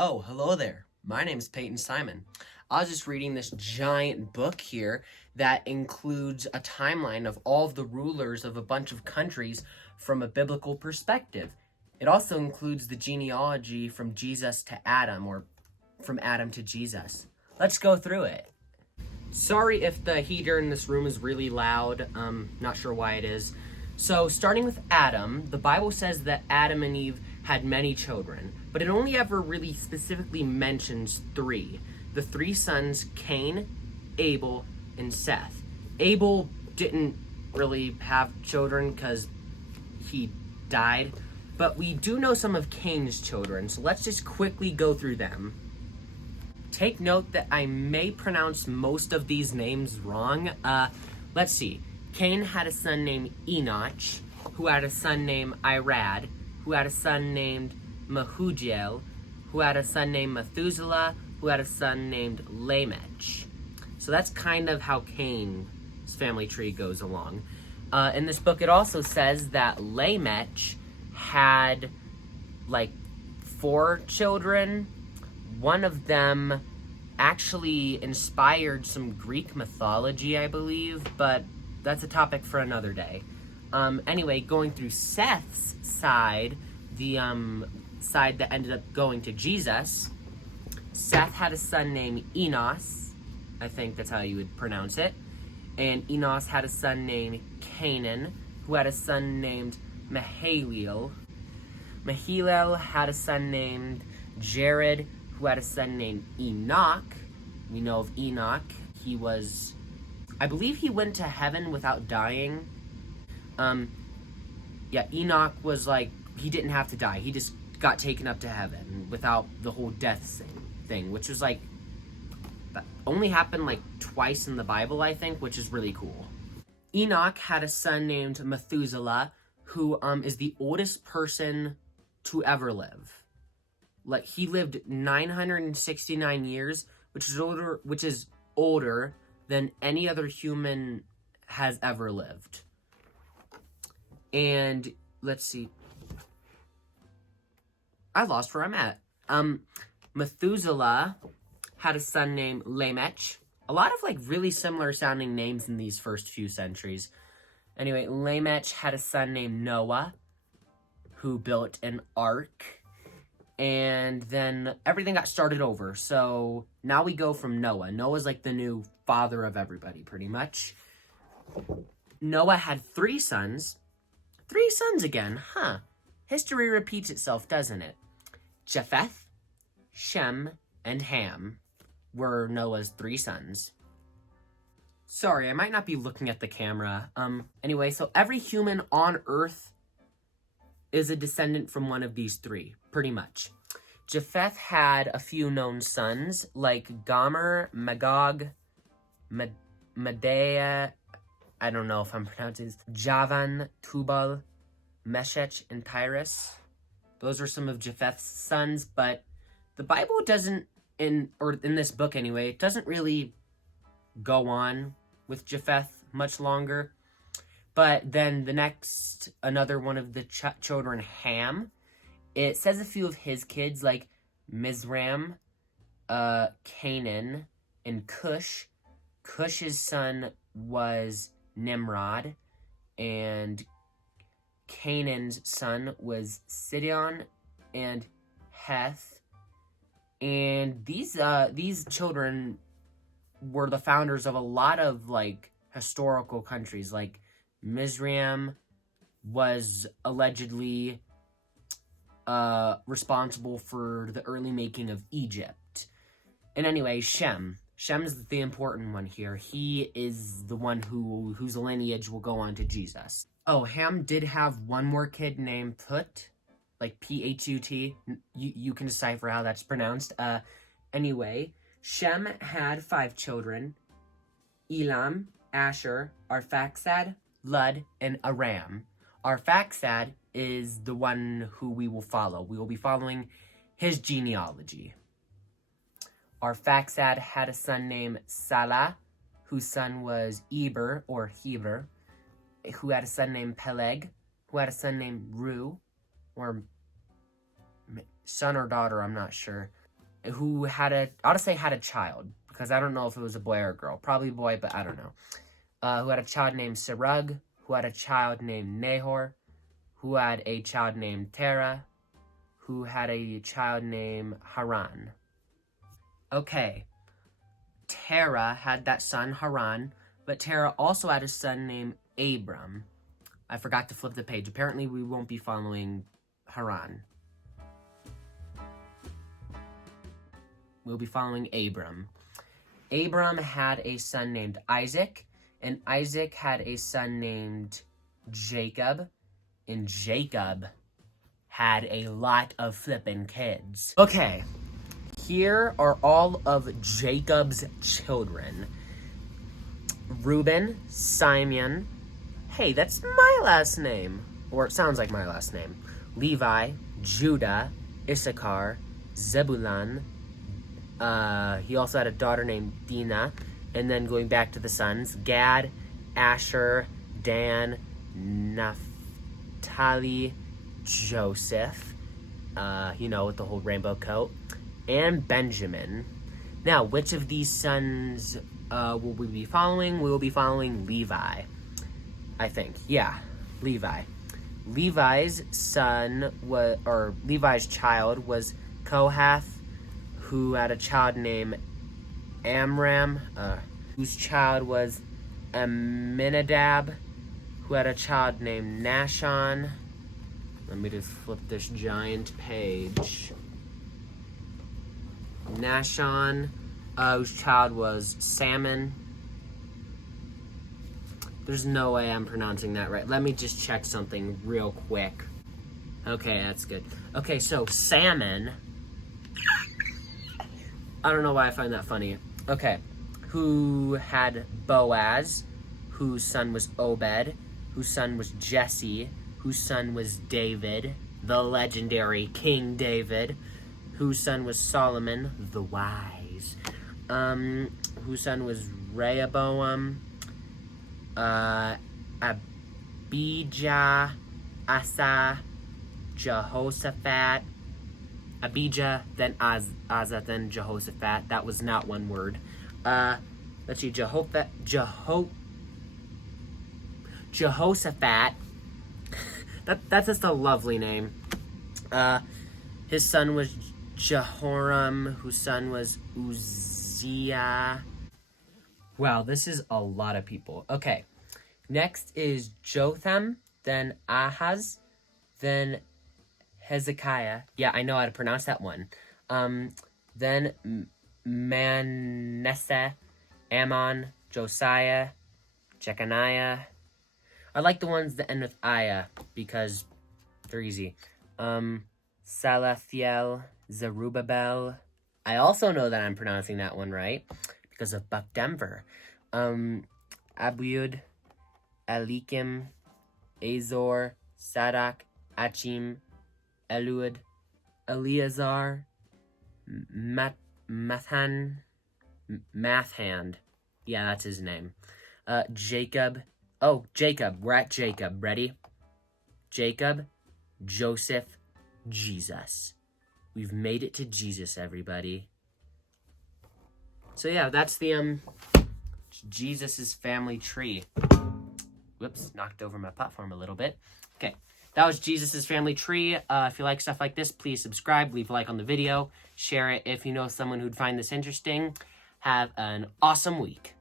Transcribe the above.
Oh, hello there. My name is Peyton Simon. I was just reading this giant book here that includes a timeline of all of the rulers of a bunch of countries from a biblical perspective. It also includes the genealogy from Jesus to Adam, or from Adam to Jesus. Let's go through it. Sorry if the heater in this room is really loud. Not sure why it is. So, starting with Adam, the Bible says that Adam and Eve had many children, but it only ever really specifically mentions three. The three sons, Cain, Abel, and Seth. Abel didn't really have children because he died, but we do know some of Cain's children, so let's just quickly go through them. Take note that I may pronounce most of these names wrong. Let's see. Cain had a son named Enoch, who had a son named Irad, who had a son named Mehujael, who had a son named Methuselah, who had a son named Lamech. So that's kind of how Cain's family tree goes along. In this book, it also says that Lamech had like 4 children. One of them actually inspired some Greek mythology, I believe, but that's a topic for another day. Anyway, going through Seth's side, the side that ended up going to Jesus, Seth had a son named Enos. I think that's how you would pronounce it. And Enos had a son named Canaan, who had a son named Mahalalel. Mahalalel had a son named Jared, who had a son named Enoch. We know of Enoch. I believe he went to heaven without dying. Enoch was like, he didn't have to die. He just got taken up to heaven without the whole death thing, which was like, that only happened like twice in the Bible, I think, which is really cool. Enoch had a son named Methuselah, who is the oldest person to ever live. Like, he lived 969 years, which is older than any other human has ever lived. And let's see. I lost where I'm at. Methuselah had a son named Lamech. A lot of like really similar sounding names in these first few centuries. Anyway, Lamech had a son named Noah, who built an ark. And then everything got started over. So now we go from Noah. Noah's like the new father of everybody, pretty much. Noah had 3 sons. 3 sons again, huh? History repeats itself, doesn't it? Japheth, Shem, and Ham were Noah's 3 sons. Sorry, I might not be looking at the camera. Anyway, so every human on Earth is a descendant from one of these 3, pretty much. Japheth had a few known sons, like Gomer, Magog, Medea, I don't know if I'm pronouncing this, Javan, Tubal, Meshech, and Tyrus. Those are some of Japheth's sons, but the Bible doesn't, in this book anyway, it doesn't really go on with Japheth much longer. But then another one of the children, Ham, it says a few of his kids, like Mizraim, Canaan, and Cush. Cush's son was Nimrod, and Canaan's son was Sidon and Heth. And these children were the founders of a lot of like historical countries. Like Mizraim was allegedly responsible for the early making of Egypt. And anyway, Shem's the important one here. He is the one whose lineage will go on to Jesus. Oh, Ham did have one more kid named Put, like P-H-U-T. You can decipher how that's pronounced. Anyway, Shem had 5 children: Elam, Asher, Arphaxad, Lud, and Aram. Arphaxad is the one who we will follow. We will be following his genealogy. Arphaxad had a son named Salah, whose son was Eber, or Heber, who had a son named Peleg, who had a son named Ru, or son or daughter, I'm not sure. who had a, I ought to say had a child, because I don't know if it was a boy or a girl. Probably a boy, but I don't know. Who had a child named Serug, who had a child named Nahor, who had a child named Terah, who had a child named Haran. Okay, Terah had that son Haran, but Terah also had a son named Abram. I forgot to flip the page. Apparently we won't be following Haran. We'll be following Abram. Abram had a son named Isaac, and Isaac had a son named Jacob, and Jacob had a lot of flippin' kids. Okay, here are all of Jacob's children. Reuben, Simeon, hey, that's my last name, or it sounds like my last name. Levi, Judah, Issachar, Zebulun. He also had a daughter named Dinah. And then going back to the sons, Gad, Asher, Dan, Naphtali, Joseph, with the whole rainbow coat, and Benjamin. Now, which of these sons will we be following? We will be following Levi, I think. Yeah, Levi. Levi's child was Kohath, who had a child named Amram, whose child was Aminadab, who had a child named Nashon. Let me just flip this giant page. Nashon, whose child was Salmon. There's no way I'm pronouncing that right. Let me just check something real quick. Okay, that's good. Okay, so Salmon. I don't know why I find that funny. Okay, who had Boaz, whose son was Obed, whose son was Jesse, whose son was David, the legendary King David, whose son was Solomon, the wise, whose son was Rehoboam, Abijah, Asa, Jehoshaphat, Abijah, then Asa, then Jehoshaphat. That was not one word. Let's see, Jehoshaphat. That's just a lovely name. His son was Jehoram, whose son was Uzziah. Wow, this is a lot of people. Okay, next is Jotham, then Ahaz, then Hezekiah. Yeah, I know how to pronounce that one. Then Manasseh, Ammon, Josiah, Jeconiah. I like the ones that end with Ayah because they're easy. Salathiel, Zerubbabel. I also know that I'm pronouncing that one right because of Buck Denver. Abiud, Elikim, Azor, Sadak, Achim, Eliud, Eleazar, Mathan. Yeah, that's his name. Jacob. Oh, Jacob. We're at Jacob. Ready? Jacob, Joseph, Jesus. We've made it to Jesus, everybody. So yeah, that's the Jesus's family tree. Whoops, knocked over my platform a little bit. Okay, that was Jesus's family tree. If you like stuff like this, please subscribe, leave a like on the video, share it if you know someone who'd find this interesting. Have an awesome week.